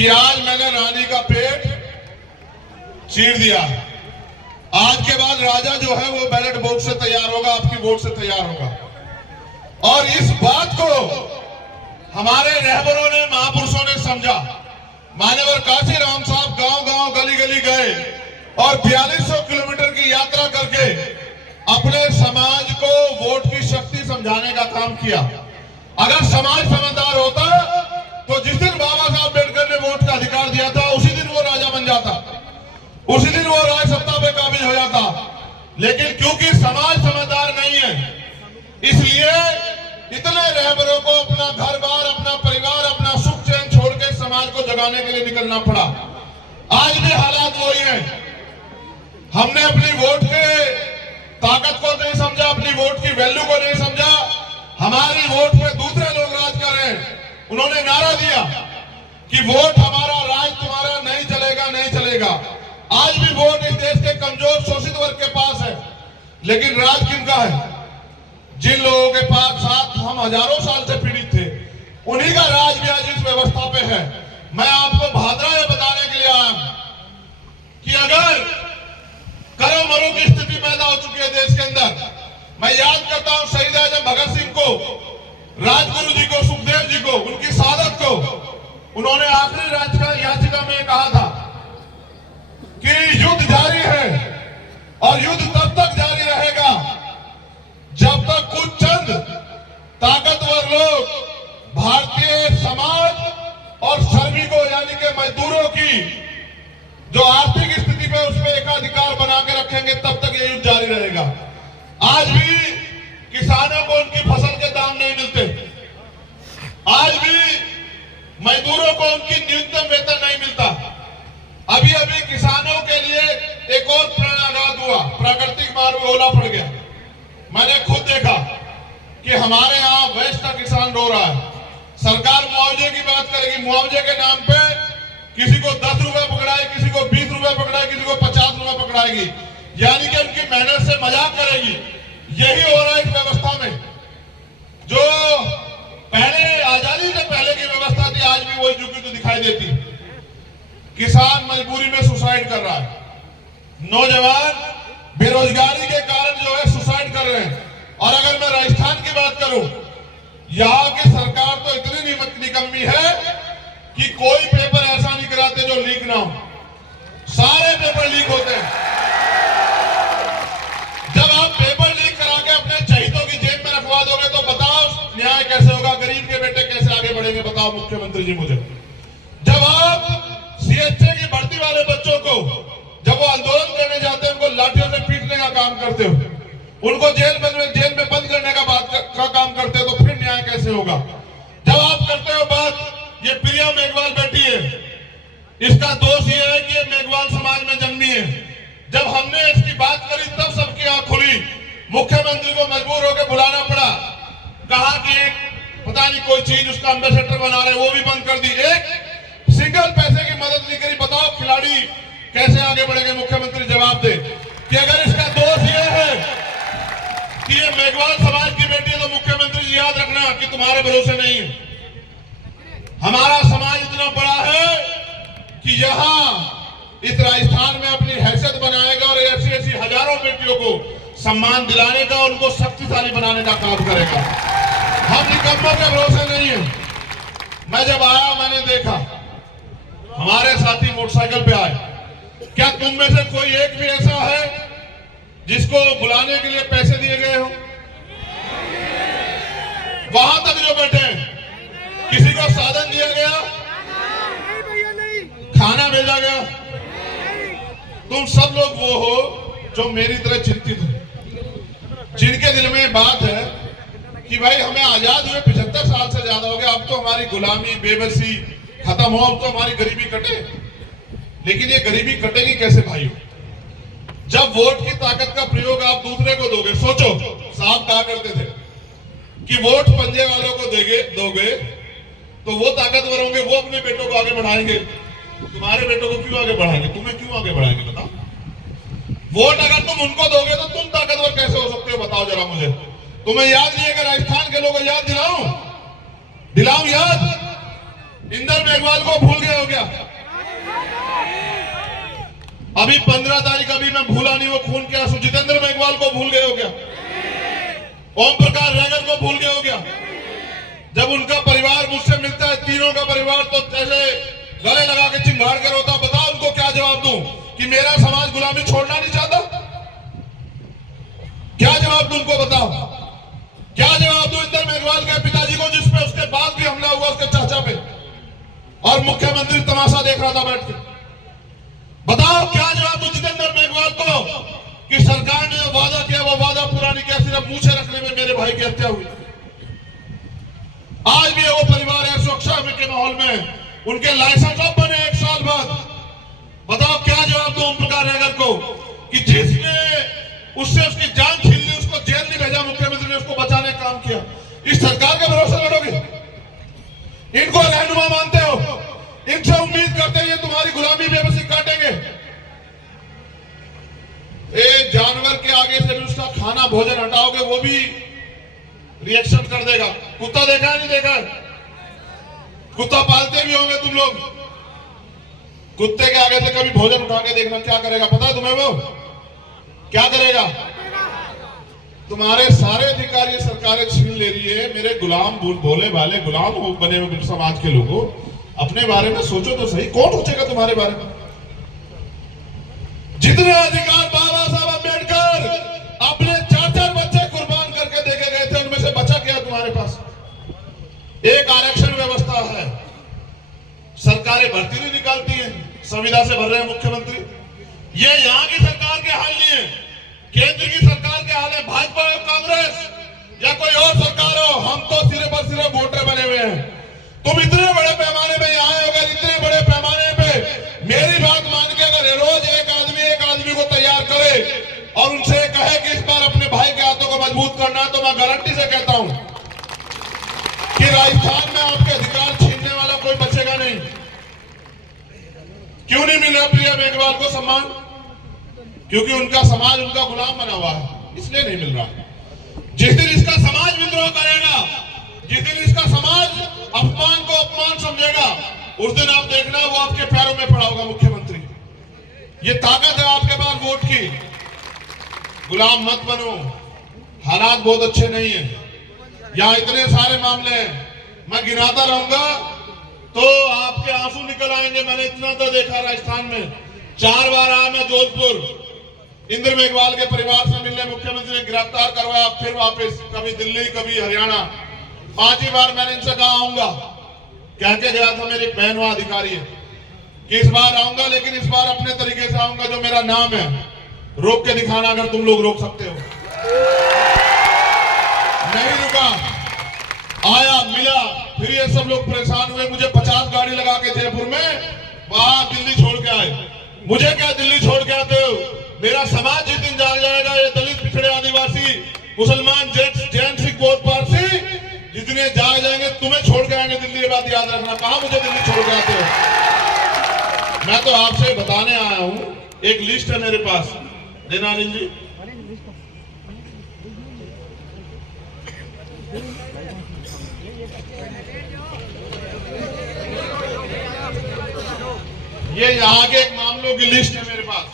कि आज मैंने रानी का पेट चीर दिया। आज के बाद राजा जो है वो बैलेट बॉक्स से तैयार होगा, आपकी वोट से तैयार होगा। और इस बात को हमारे रहबरों ने, महापुरुषों ने समझा। मान्यवर काशीराम साहब गांव गांव गली गली गए और 4200 किलोमीटर की यात्रा करके अपने समाज को वोट की शक्ति समझाने का काम किया। अगर समाज समझदार होता तो जिस दिन बाबा साहब अम्बेडकर ने वोट का अधिकार दिया था उसी दिन वो राजा बन जाता, उसी दिन वो राज सत्ता पे काबिज हो जाता। लेकिन क्योंकि समाज समझदार नहीं है, इसलिए इतने रहबरों को अपना घर बार, अपना परिवार, अपना सुख चैन छोड़ के समाज को जगाने के लिए निकलना पड़ा। आज भी हालात वही हैं। हमने अपनी वोट के ताकत को नहीं समझा, अपनी वोट की वैल्यू को नहीं समझा। हमारी वोट पे दूसरे लोग राज कर रहे हैं। उन्होंने नारा दिया कि वोट हमारा, राज तुम्हारा, नहीं चलेगा, नहीं चलेगा। आज भी वोट इस देश के कमजोर शोषित वर्ग के पास है, लेकिन राज किनका है? जिन लोगों के पास साथ हम हजारों साल से पीड़ित थे, उन्हीं का राज भी आज इस व्यवस्था पे है। मैं आपको भादरा ये बताने के लिए आया कि अगर करो मरो की स्थिति पैदा हो चुकी है देश के अंदर। मैं याद करता हूं शहीद आजम भगत सिंह को, राजगुरु जी को, सुखदेव जी को, उनकी शहादत को। उन्होंने आखिरी याचिका में कहा था कि युद्ध जारी है और युद्ध तब तक जारी रहेगा जब तक कुछ चंद ताकतवर लोग भारतीय समाज और श्रमिकों यानी कि मजदूरों की जो आर्थिक स्थिति पे उस पर एकाधिकार बना के रखेंगे, तब तक ये युद्ध जारी रहेगा। आज भी किसानों को उनकी फसल के दाम नहीं मिलते, आज भी मजदूरों को उनकी न्यूनतम वेतन नहीं मिलता। अभी अभी किसानों के लिए एक और प्राणाघात हुआ, प्राकृतिक मार्ग ओला पड़ गया। मैंने खुद देखा कि हमारे यहाँ वेस्ट का किसान रो रहा है। सरकार मुआवजे की बात करेगी, मुआवजे के नाम पे किसी को 10 रुपए पकड़ाए, किसी को 20 रुपए पकड़ाए, किसी को 50 रुपए पकड़ाएगी, यानी कि उनकी मेहनत से मजाक करेगी। यही हो रहा है इस व्यवस्था में। जो पहले आजादी से पहले की व्यवस्था थी, आज भी वही झुकी तो दिखाई देती। किसान मजबूरी में सुसाइड कर रहा है, नौजवान बेरोजगारी के कारण जो है सुसाइड कर रहे हैं। और अगर मैं राजस्थान की बात करूं, यहाँ की सरकार तो इतनी निकम्मी है कि कोई पेपर ऐसा नहीं कराते जो लीक ना हो। सारे पेपर लीक होते हैं। जब आप पेपर लीक करा के अपने चहितों की जेब में रखवा दोगे तो बताओ न्याय कैसे होगा, गरीब के बेटे कैसे आगे बढ़ेंगे? बताओ मुख्यमंत्री जी मुझे। जब आप सीएचए की भर्ती वाले बच्चों को, जब वो आंदोलन करने जाते हैं, उनको लाठियों से पीटने का काम करते हो, उनको जेल में बंद करने का काम करते हो, तो फिर न्याय कैसे होगा? जब आप करते हो बात, ये प्रिया मेघवाल बैठी है, इसका दोष ये है कि ये मेघवाल समाज में जन्मी है। जब हमने इसकी बात करी तब सबकी आंख खुली। मुख्यमंत्री को मजबूर होकर बुलाना पड़ा, कहा कि एक पता नहीं कोई चीज उसका एम्बेसडर बना रहे, वो भी बंद कर दी। एक सिंगल पैसे की मदद नहीं करी। बताओ खिलाड़ी कैसे आगे बढ़ेंगे? मुख्यमंत्री जवाब दे कि अगर इसका दोष ये है कि ये मेघवाल समाज की बेटी है, तो मुख्यमंत्री जी याद रखना कि तुम्हारे भरोसे नहीं है। हमारा समाज इतना बड़ा है कि यहाँ इस राजस्थान में अपनी हैसियत बनाएगा और ऐसी ऐसी हजारों बेटियों को सम्मान दिलाने का, उनको शक्तिशाली बनाने का काम करेगा। हम निकम्मों के भरोसे नहीं है। मैं जब आया मैंने देखा हमारे साथी मोटरसाइकिल पे आए। क्या तुम में से कोई एक भी ऐसा है जिसको बुलाने के लिए पैसे दिए गए हो? वहां तक जो बैठे हैं, किसी को साधन दिया गया, खाना भेजा गया? तुम सब लोग वो हो जो मेरी तरह चिंतित हो, जिनके दिल में बात है कि भाई हमें आजाद हुए 75 साल से ज्यादा हो गया, अब तो हमारी गुलामी बेबसी खत्म हो, अब तो हमारी गरीबी कटे। लेकिन ये गरीबी कटेगी कैसे भाइयों? जब वोट की ताकत का प्रयोग आप दूसरे को दोगे। सोचो, साहब कहा करते थे कि वोट पंजे वालों को दोगे तो वो ताकतवर होंगे, वो अपने बेटों को आगे बढ़ाएंगे। तुम्हारे बेटों को क्यों आगे बढ़ाएंगे? तुम्हें क्यों आगे बढ़ाएंगे? बताओ। वोट अगर तुम उनको दोगे तो तुम ताकतवर कैसे हो सकते हो? बताओ जरा मुझे। तुम्हें याद नहीं है कि राजस्थान के लोगों को याद दिलाऊं याद इंदर मेघवाल को भूल गए हो क्या? अभी 15 तारीख अभी मैं भूला नहीं वो खून के आंसू जितेंद्र मेघवाल को भूल गए हो क्या? ओम प्रकाश रैगर को भूल गए हो क्या? जब उनका परिवार मुझसे मिलता है, तीनों का परिवार, तो जैसे गले लगा के चिंगाड़ कर होता। बताओ उनको क्या जवाब दूं कि मेरा समाज गुलामी छोड़ना नहीं चाहता? क्या जवाब दूं उनको? बताओ क्या जवाब दूं इंदर मेघवाल के पिताजी को, जिसपे उसके बाद भी हमला हुआ उसके चाचा पे, और मुख्यमंत्री तमाशा देख रहा था बैठ के? बताओ क्या जवाब दूं जितेंद्र मेघवाल को कि सरकार ने जो वादा किया वो वादा पूरा नहीं किया, सिर्फ मूछे रखने में मेरे भाई की हत्या हुई। आज भी वो परिवार है सुरक्षा के माहौल में, उनके लाइसेंस अब बने 1 साल बाद। बताओ क्या जवाब दो ओम प्रकाश रैगर को कि जिसने उससे उसकी जान छीन ली, उसको जेल नहीं भेजा, मुख्यमंत्री ने उसको बचाने का काम किया। इस सरकार के भरोसे लड़ोगे? इनको रहनुमा मानते हो? इनसे उम्मीद करते हैं ये तुम्हारी गुलामी बेबसी काटेंगे? एक जानवर के आगे से भी उसका खाना भोजन हटाओगे वो भी रिएक्शन कर देगा। कुत्ता देखा है नहीं देखा है? कुत्ता पालते भी होंगे तुम लोग। कुत्ते के आगे से कभी भोजन उठा के देखना, क्या करेगा पता है तुम्हें? वो क्या करेगा? तुम्हारे सारे अधिकार ये सरकारें छीन ले रही है। मेरे गुलाम भोले भाले गुलाम हो बने हुए समाज के लोगों, अपने बारे में सोचो तो सही। कौन सोचेगा तुम्हारे बारे में? जितने अधिकार बाबा साहब अम्बेडकर अपने 4-4 बच्चे कुर्बान करके देके गए थे, उनमें से बचा क्या तुम्हारे पास? एक आरक्षण व्यवस्था है, सरकारें भर्ती नहीं निकालती हैं, संविदा से भर रहे हैं मुख्यमंत्री। ये यहाँ की सरकार के हाल नहीं है, केंद्र की सरकार के हाल है। भाजपा और कांग्रेस या कोई और सरकार हो, हम तो सिर्फ और सिर्फ वोटर बने हुए हैं। तुम इतने बड़े पैमाने पे यहाँ आए, अगर इतने बड़े पैमाने पे मेरी बात मान के अगर रोज एक आदमी को तैयार करे और उनसे कहे कि इस बार अपने भाई के हाथों को मजबूत करना है, तो मैं गारंटी से कहता हूं कि राजस्थान में आपके अधिकार छीनने वाला कोई बचेगा नहीं। क्यों नहीं मिल रहा प्रिया मेघवाल को सम्मान? क्योंकि उनका समाज उनका गुलाम बना हुआ है, इसलिए नहीं मिल रहा। जिस दिन इसका समाज विद्रोह करेगा, जिस दिन इसका समाज अपमान को अपमान समझेगा, उस दिन आप देखना वो आपके पैरों में पड़ा होगा मुख्यमंत्री। ये ताकत है आपके पास वोट की। गुलाम मत बनो, हालात बहुत अच्छे नहीं है। यहाँ इतने सारे मामले हैं, मैं गिनाता रहूंगा तो आपके आंसू निकल आएंगे। मैंने इतना तो देखा राजस्थान में। 4 बार आया मैं जोधपुर, इंद्र मेघवाल के परिवार से मिलने, मुख्यमंत्री ने गिरफ्तार करवाया, फिर वापस, कभी दिल्ली कभी हरियाणा। 5ही बार मैंने इनसे कहा आऊंगा, कह के गया था मेरी बहन वहां अधिकारी है कि इस बार आऊंगा, लेकिन इस बार अपने तरीके से आऊंगा, जो मेरा नाम है रोक के दिखाना अगर तुम लोग रोक सकते हो। नहीं रुका, आया मिला, फिर ये सब लोग परेशान हुए। मुझे 50 गाड़ी लगा के जयपुर में वहां दिल्ली छोड़ के आए। मुझे क्या दिल्ली छोड़ के आते हो? मेरा समाज जिस दिन जाग जाएगा, ये दलित पिछड़े आदिवासी मुसलमान जैन सिख बौद्ध पारसी जितने जाग जाएंगे, तुम्हें छोड़ के आएंगे दिल्ली। ये बात याद रखना। कहां मुझे दिल्ली छोड़ के आते हो? मैं तो आपसे बताने आया हूं, एक लिस्ट है मेरे पास, देना अनिल जी। ये यहाँ के एक मामलों की लिस्ट है मेरे पास,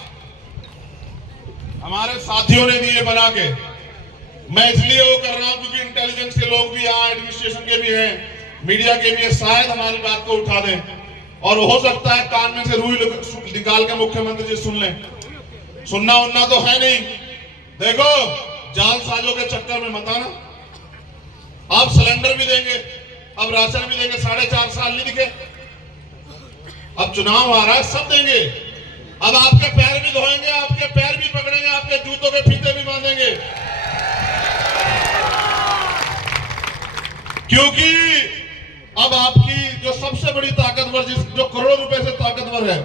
हमारे साथियों ने दी है बना के। मैं इसलिए वो कर रहा हूं क्योंकि इंटेलिजेंस के लोग भी यहाँ, एडमिनिस्ट्रेशन के भी हैं, मीडिया के भी है, शायद हमारी बात को उठा दें और हो सकता है कान में से रूई निकाल के मुख्यमंत्री जी सुन लें। सुनना उनना तो है नहीं। देखो, जालसाजों के चक्कर में मत आना। अब सिलेंडर भी देंगे, अब राशन भी देंगे, 4.5 साल नहीं दिखे। अब चुनाव आ रहा है, सब देंगे। अब आपके पैर भी धोएंगे, आपके पैर भी पकड़ेंगे, आपके जूतों के फीते भी बांधेंगे, क्योंकि अब आपकी जो सबसे बड़ी ताकतवर, जो करोड़ों रुपए से ताकतवर है,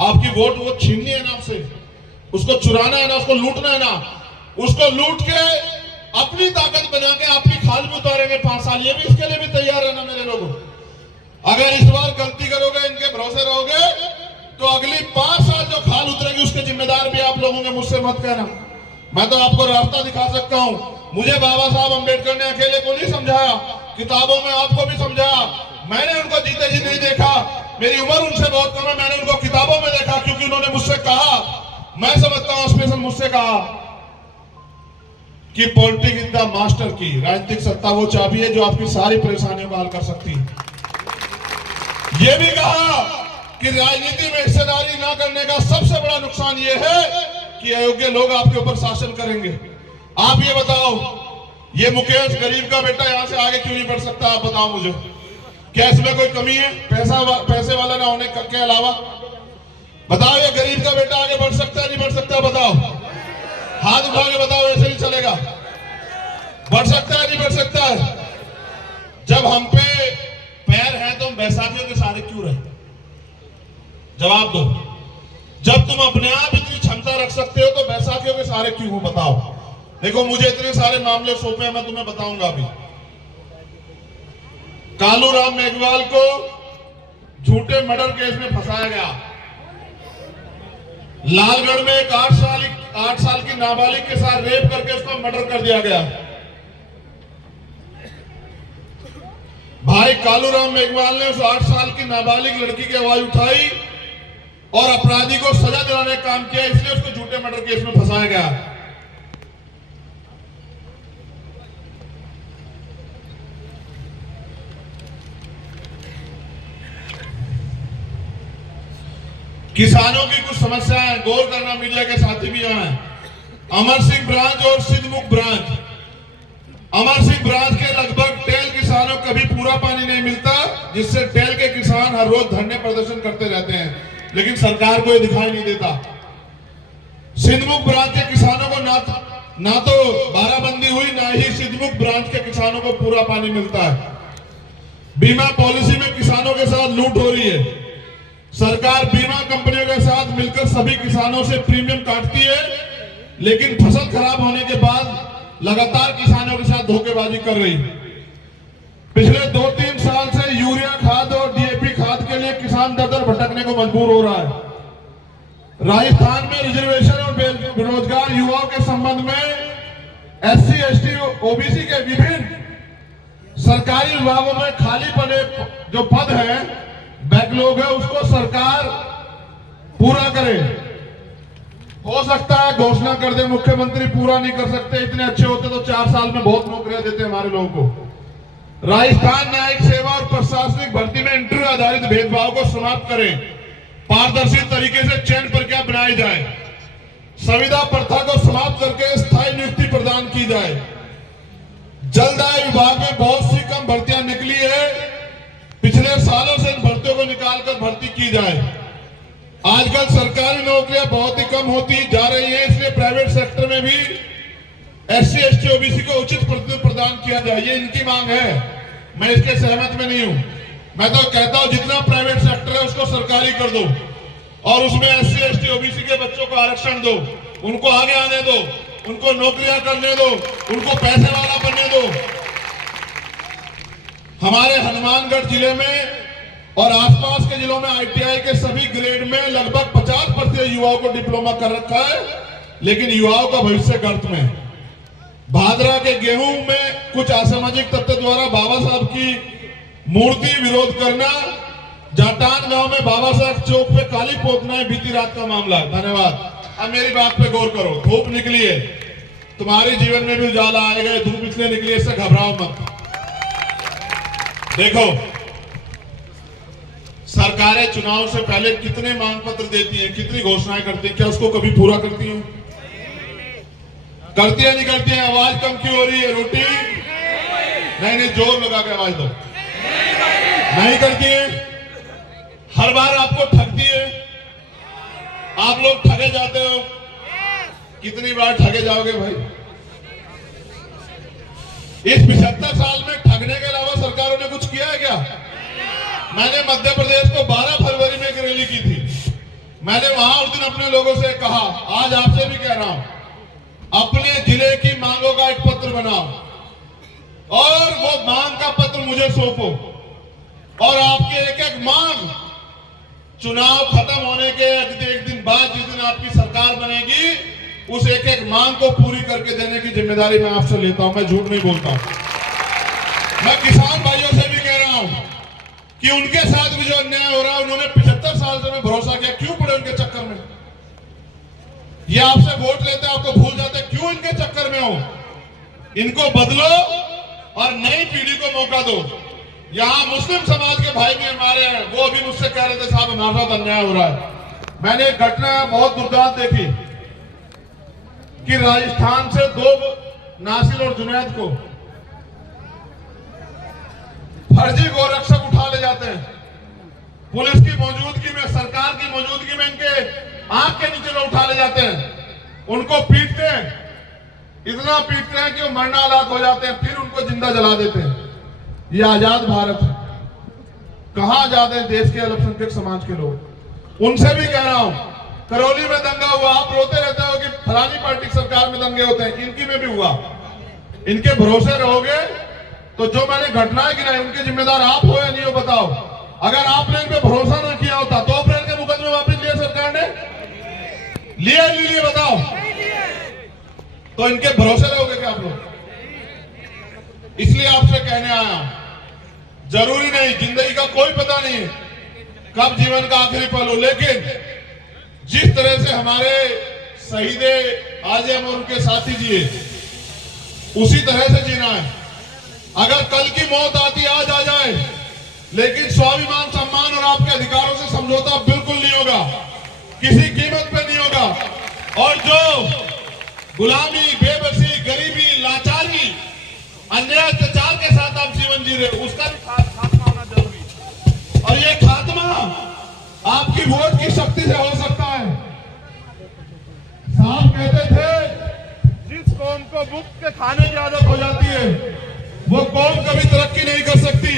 आपकी वोट, वो छीननी है ना आपसे, उसको चुराना है ना, उसको लूटना है ना, उसको लूट के अपनी ताकत बना के आपकी खाल में उतारेंगे 5 साल। ये भी इसके लिए भी तैयार है ना मेरे लोगों। अगर इस बार गलती करोगे, इनके भरोसे रहोगे, तो अगली 5 साल जो खाल उतरेगी उसके जिम्मेदार भी आप लोगों ने, मुझसे मत कहना। मैं तो आपको रास्ता दिखा सकता हूं। मुझे बाबा साहब अम्बेडकर ने अकेले को नहीं समझाया, किताबों में आपको भी समझाया। मैंने उनको जीते जी नहीं देखा, मेरी उम्र उनसे बहुत कम है, मैंने उनको किताबों में देखा, क्योंकि उन्होंने मुझसे कहा, मैं समझता हूं स्पेशल मुझसे कहा कि पॉलिटिक्स इज द मास्टर की, राजनीतिक सत्ता वो चाबी है जो आपकी सारी परेशानियों को हल कर सकती है। यह भी कहा कि राजनीति में हिस्सेदारी ना करने का सबसे बड़ा नुकसान यह है कि अयोग्य लोग आपके ऊपर शासन करेंगे। आप ये बताओ, ये मुकेश गरीब का बेटा यहां से आगे क्यों नहीं बढ़ सकता? आप बताओ मुझे, क्या इसमें कोई कमी है पैसे वाला ना होने के अलावा? बताओ, ये गरीब का बेटा आगे बढ़ सकता है नहीं बढ़ सकता? बताओ, हाथ उठा के बताओ, ऐसे नहीं चलेगा। बढ़ सकता है नहीं बढ़ सकता है? जब हम पे पैर है तो हम बैसाखियों के सहारे क्यों रहे? जवाब दो। जब तुम अपने आप इतनी क्षमता रख सकते हो तो बैसाखियों के सहारे क्यों हो? बताओ। देखो, मुझे इतने सारे मामले सौंपे हैं, मैं तुम्हें बताऊंगा अभी। कालूराम मेघवाल को झूठे मर्डर केस में फंसाया गया। लालगढ़ में एक 8 साल की नाबालिग के साथ रेप करके उसका मर्डर कर दिया गया। भाई कालूराम मेघवाल ने उस 8 साल की नाबालिग लड़की की आवाज उठाई और अपराधी को सजा दिलाने का काम किया, इसलिए उसको झूठे मर्डर केस में फंसाया गया। किसानों की कुछ समस्याएं गौर करना, मीडिया के साथी भी यहाँ हैं। अमर सिंह ब्रांच और सिद्धमुख ब्रांच, अमर सिंह ब्रांच के लगभग टेल किसानों को कभी पूरा पानी नहीं मिलता, जिससे टेल के किसान हर रोज धरने प्रदर्शन करते रहते हैं, लेकिन सरकार को ये दिखाई नहीं देता। सिद्धमुख ब्रांच के किसानों को ना तो बाराबंदी हुई, ना ही सिद्धमुख ब्रांच के किसानों को पूरा पानी मिलता है। बीमा पॉलिसी में किसानों के साथ लूट हो रही है। सरकार बीमा कंपनियों के साथ मिलकर सभी किसानों से प्रीमियम काटती है, लेकिन फसल खराब होने के बाद लगातार किसानों के साथ धोखेबाजी कर रही है। पिछले 2-3 साल से यूरिया खाद और डीएपी खाद के लिए किसान दर भटकने को मजबूर हो रहा है। राजस्थान में रिजर्वेशन और बेरोजगार युवाओं के संबंध में SC, ST, OBC के विभिन्न सरकारी विभागों में खाली पड़े जो पद हैं, बैकलॉग है, उसको सरकार पूरा करे। हो सकता है घोषणा कर दे मुख्यमंत्री, पूरा नहीं कर सकते। इतने अच्छे होते तो 4 साल में बहुत नौकरियां देते हमारे लोगों को। राजस्थान न्यायिक सेवा और प्रशासनिक भर्ती में इंटरव्यू आधारित भेदभाव को समाप्त करें। पारदर्शी तरीके से चयन प्रक्रिया बनाई जाए। संविदा प्रथा को समाप्त करके स्थायी नियुक्ति प्रदान की जाए। जलदाय विभाग में बहुत सी कम भर्तियां निकली है, पिछले सालों से इन भर्तियों को निकालकर भर्ती की जाए। आजकल सरकारी नौकरियां बहुत ही कम होती जा रही है, इसलिए प्राइवेट सेक्टर में भी SC, ST, OBC को उचित प्रतिनिधित्व प्रदान किया जाए। ये इनकी मांग है, मैं इसके सहमत में नहीं हूं। मैं तो कहता हूं जितना प्राइवेट सेक्टर है उसको सरकारी कर दो और उसमें SC, ST, OBC के बच्चों को आरक्षण दो, उनको आगे आने दो, उनको नौकरियां करने दो, उनको पैसे वाला बनने दो। हमारे हनुमानगढ़ जिले में और आसपास के जिलों में ITI के सभी ग्रेड में लगभग 50% युवाओं को डिप्लोमा कर रखा है, लेकिन युवाओं का भविष्य गर्त में। भादरा के गेहूं में कुछ असामाजिक तत्व द्वारा बाबा साहब की मूर्ति विरोध करना, जाटान गांव में बाबा साहब चौक पे काली पोतना है, बीती रात का मामला। धन्यवाद। अब मेरी बात पे गौर करो। धूप निकली है, तुम्हारे जीवन में भी उजाला आएगा। धूप इसलिए निकली, इससे घबराओ मत। देखो, सरकारें चुनाव से पहले कितने मांग पत्र देती हैं, कितनी घोषणाएं करती हैं, क्या उसको कभी पूरा करती हैं? करती है नहीं करती है? आवाज कम क्यों हो रही है? रोटी नहीं, जोर लगा के आवाज दो। नहीं करती है, हर बार आपको ठगती है। आप लोग ठगे जाते हो। कितनी बार ठगे जाओगे भाई? इस 75 साल में ठगने के अलावा सरकारों ने कुछ किया है क्या? मैंने मध्य प्रदेश को 12 फरवरी में एक रैली की थी। मैंने वहां उस दिन अपने लोगों से कहा, आज आपसे भी कह रहा हूं, अपने जिले की मांगों का एक पत्र बनाओ और वो मांग का पत्र मुझे सौंपो और आपकी एक एक मांग चुनाव खत्म होने के एक दिन बाद, जिस दिन आपकी सरकार बनेगी, उस एक एक मांग को पूरी करके देने की जिम्मेदारी मैं आपसे लेता हूं। मैं झूठ नहीं बोलता हूं। मैं किसान भाइयों से भी कह रहा हूं, कि उनके साथ भी जो अन्याय हो रहा है, उन्होंने 75 साल से में भरोसा किया, क्यों पड़े उनके चक्कर में? ये आपसे वोट लेते आपको भूल जाते, क्यों इनके चक्कर में हो? इनको बदलो और नई पीढ़ी को मौका दो। यहाँ मुस्लिम समाज के भाई भी हमारे हैं, वो अभी मुझसे कह रहे थे साहब हमारे साथ अन्याय हो रहा है। मैंने एक घटना बहुत दुर्दांत देखी कि राजस्थान से 2 नासिर और जुनैद को फर्जी गोरक्षक उठा ले जाते हैं। पुलिस की मौजूदगी में, सरकार की मौजूदगी में इनके आंख के नीचे उठा ले जाते हैं, उनको पीटते हैं, इतना पीटते हैं कि वो मरना हालात हो जाते हैं, फिर उनको जिंदा जला देते हैं। ये आजाद भारत है। कहां आजाद है देश के अल्पसंख्यक समाज के लोग? उनसे भी कह रहा हूं, करौली में दंगा हुआ, आप रोते रहते हो कि फलानी पार्टी की सरकार में दंगे होते हैं, इनकी में भी हुआ। इनके भरोसे रहोगे तो जो मैंने घटनाएं गिनाई उनके जिम्मेदार आप हो या नहीं हो बताओ। अगर आपने इन पे भरोसा ना किया होता, 2 अप्रैल के मुकदमे वापस लिए सरकार ने? लिए बताओ। तो इनके भरोसे रहोगे क्या आप लोग? इसलिए आपसे कहने आया हूं, जरूरी नहीं, जिंदगी का कोई पता नहीं कब जीवन का आखिरी पल हो, लेकिन जिस तरह से हमारे शहीदे आजम और उनके साथी जिए, उसी तरह से जीना है। अगर कल की मौत आती आज आ जाए, लेकिन स्वाभिमान, सम्मान और आपके अधिकारों से समझौता बिल्कुल नहीं होगा, किसी कीमत पे नहीं होगा। और जो गुलामी, बेबसी, गरीबी, लाचारी, अन्याय, अत्याचार के साथ आप जीवन जी रहे, उसका भी खात्मा होना जरूरी। और ये खात्मा आपकी वोट की शक्ति से हो सकता है। साहब कहते थे जिस कौम को मुफ्त के खाने की आदत हो जाती है, वो कौम कभी तरक्की नहीं कर सकती।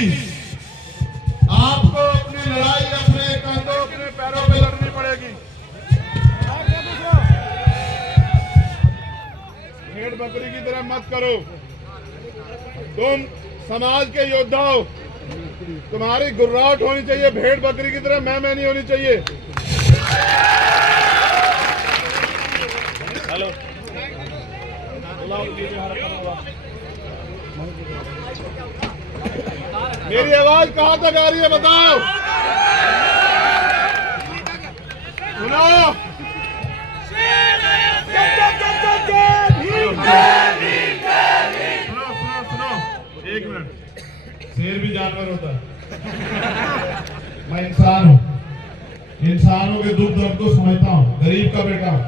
आपको अपनी लड़ाई अपने कंधों, अपने पैरों पे लड़नी पड़ेगी। भेड़ बकरी की तरह मत करो। तुम समाज के योद्धा हो, तुम्हारी गुर्राहट होनी चाहिए, भेड़ बकरी की तरह मैं नहीं होनी चाहिए। हेलो, मेरी आवाज कहां तक आ रही है बताओ? सुनो, एक मिनट, शेर भी जानवर होता है, मैं इंसान हूं, इंसानों के दुख दर्द को समझता हूं, गरीब का बेटा हूं।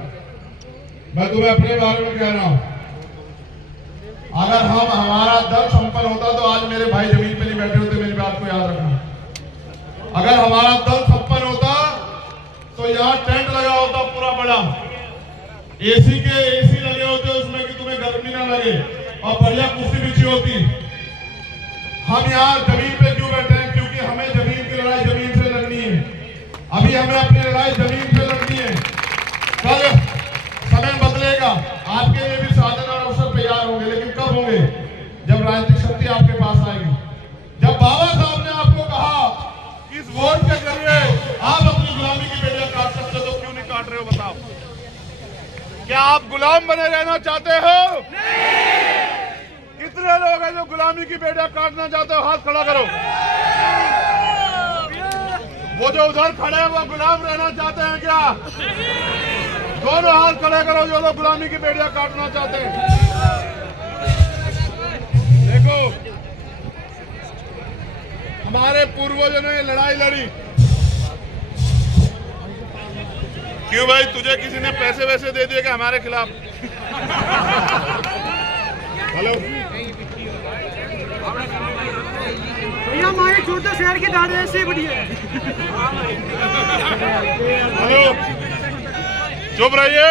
मैं तुम्हें अपने बारे में कह रहा हूं, अगर हमारा दल संपन्न होता तो आज मेरे भाई जमीन पे नहीं बैठे होते, मेरी बात को याद रखना। अगर हमारा दल संपन्न होता तो यहाँ टेंट लगा होता पूरा बड़ा, एसी लगे होते उसमें कि तुम्हें गर्मी ना लगे, और बढ़िया कुर्सी बिछी होती। हम यहाँ जमीन पे क्यों बैठे हैं? क्योंकि हमें जमीन की लड़ाई जमीन से लड़नी है। अभी हमें अपनी लड़ाई जमीन से लड़नी है। कल समय बदलेगा, आपके लिए भी साधन और अवसर तैयार होंगे, लेकिन कब होंगे? जब राजनीतिक शक्ति आपके पास आएगी। जब बाबा साहब ने आपको कहा कि इस वोट के जरिए आप अपनी गुलामी की बेड़ियां काट सकते हो, तो क्यों नहीं काट रहे हो बताओ? क्या आप गुलाम बने रहना चाहते हो? कितने लोग हैं जो गुलामी की बेड़ियां काटना चाहते हो? हाथ खड़ा करो। वो जो उधर खड़े हैं वो गुलाम रहना चाहते हैं क्या? दोनों हाथ खड़े करो जो लोग गुलामी की बेड़ियां काटना चाहते हैं। देखो, हमारे पूर्वजों ने लड़ाई लड़ी। क्यों भाई, तुझे किसी ने पैसे वैसे दे दिए क्या हमारे खिलाफ? हेलो भैया, हमारे छोटे शहर की दाढ़ी ऐसे बढ़िया है। हेलो, चुप रहिए।